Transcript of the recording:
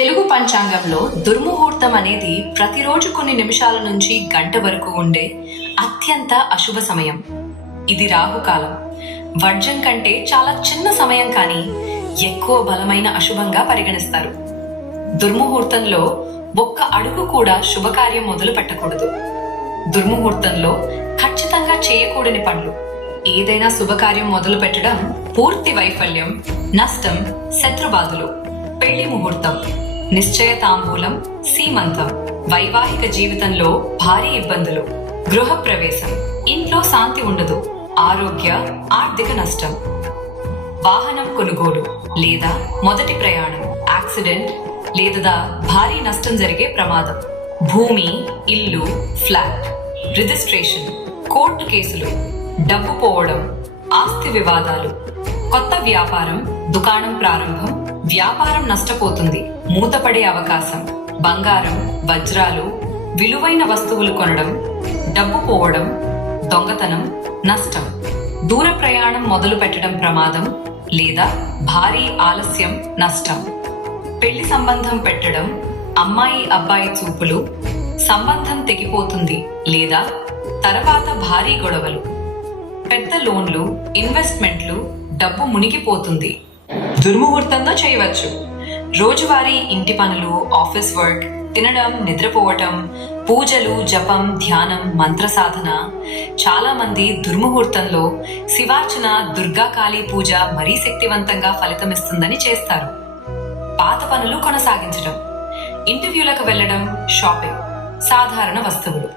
తెలుగు పంచాంగంలో దుర్ముహూర్తం అనేది ప్రతిరోజు కొన్ని నిమిషాల నుంచి గంట వరకు ఉండే అత్యంత అశుభ సమయం. ఇది రాహుకాలం. వర్జం కంటే చాలా చిన్న సమయం, కానీ ఎక్కువ బలమైన అశుభంగా పరిగణిస్తారు. దుర్ముహూర్తంలో ఒక్క అడుగు కూడా శుభకార్యం మొదలు పెట్టకూడదు. దుర్ముహూర్తంలో ఖచ్చితంగా చేయకూడని పనులు. ఏదైనా శుభకార్యం మొదలు పెట్టడం పూర్తి వైఫల్యం, నష్టం, శత్రుబాధలు. పెళ్లి ముహూర్తం, నిశ్చయ తాంబూలం, సీమంతం, వైవాహిక జీవితంలో భారీ ఇబ్బందులు, గృహప్రవేశం, ఇంట్లో శాంతి ఉండదు, ఆరోగ్య ఆర్థిక నష్టం, వాహనం కొనుగోలు లేదా మొదటి ప్రయాణం, యాక్సిడెంట్ లేదా భారీ నష్టం జరిగే ప్రమాదం, భూమి, ఇల్లు, ఫ్లాట్, రిజిస్ట్రేషన్, కోర్టు కేసులు, డబ్బు పోవడం, ఆస్తి వివాదాలు, కొత్త వ్యాపారం, దుకాణం ప్రారంభం, వ్యాపారం నష్టపోతుంది, మూతపడే అవకాశం, బంగారం, వజ్రాలు, విలువైన వస్తువులు కొనడం, డబ్బు పోవడం, దొంగతనం, నష్టం, దూర ప్రయాణం మొదలు పెట్టడం ప్రమాదం లేదా భారీ ఆలస్యం, నష్టం, పెళ్లి సంబంధం పెట్టడం, అమ్మాయి అబ్బాయి చూపులు, సంబంధం తెగిపోతుంది లేదా తర్వాత భారీ గొడవలు, పెద్ద లోన్లు, ఇన్వెస్ట్మెంట్లు, డబ్బు మునిగిపోతుంది. దుర్ముహూర్తంలో చేయవచ్చు. రోజువారీ ఇంటి పనులు, ఆఫీస్ వర్క్, తినడం, నిద్రపోవటం, పూజలు, జపం, ధ్యానం, మంత్ర సాధన. చాలా మంది దుర్ముహూర్తంలో శివార్చన, దుర్గాకాళీ పూజ మరీ శక్తివంతంగా ఫలితమిస్తుందని చేస్తారు. పాత పనులు కొనసాగించడం, ఇంటర్వ్యూలకు వెళ్లడం, షాపింగ్, సాధారణ వస్తువులు.